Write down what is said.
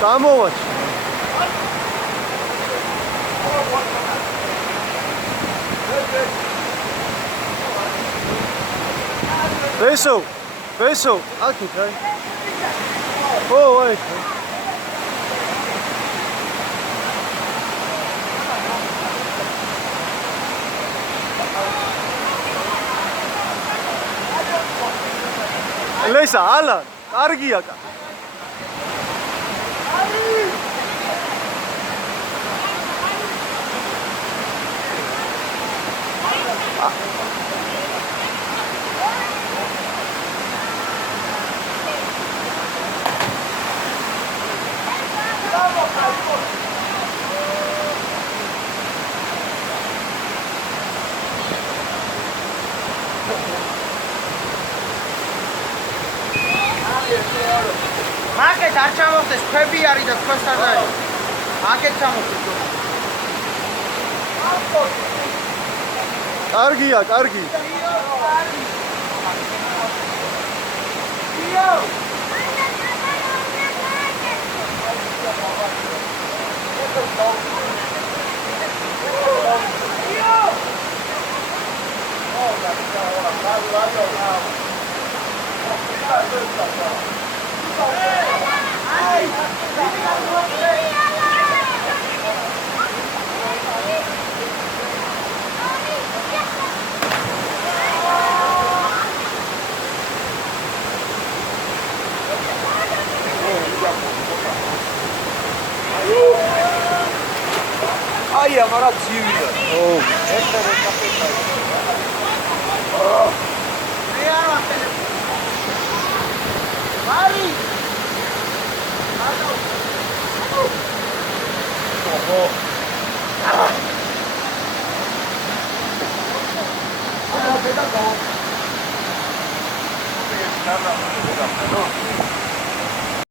Damowacz. Weesel, aki kaj. O, ej. Lesa, ala, kargia ka. Market არ ჩამოხდეს, ქვები არის და თქვენს არ დაიწყო. Market ჩამოხდეს. Kargia, kargi. Ai, agora dzivida. Oh. Essa é a capeta. Mari! Ah,